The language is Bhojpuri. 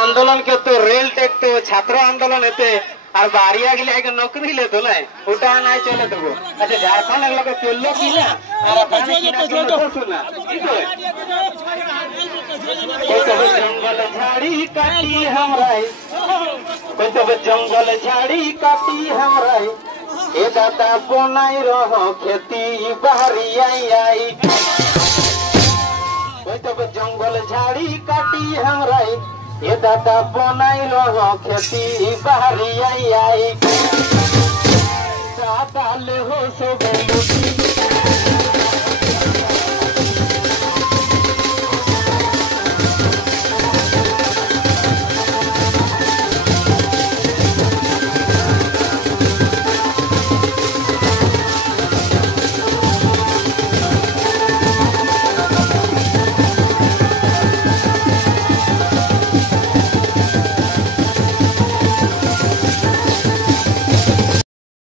आंदोलन के तो रेल टेक तो छात्र आंदोलन हेते और बारिया गिले के नौकरी ले तो नहीं उठा नहीं चले तो अच्छा झारखंड अगला के चलो की ना और अपने की ना तो सुना कोई तो जंगल झाड़ी काटी हमराई कोई तो जंगल झाड़ी काटी हमराई ए दादा बनाई रहो खेती बाहरी आई कोई तो जंगल झाड़ी काटी हमराई ये दादा बनाई रहो खेती बाहरी आई दादा ले हो सो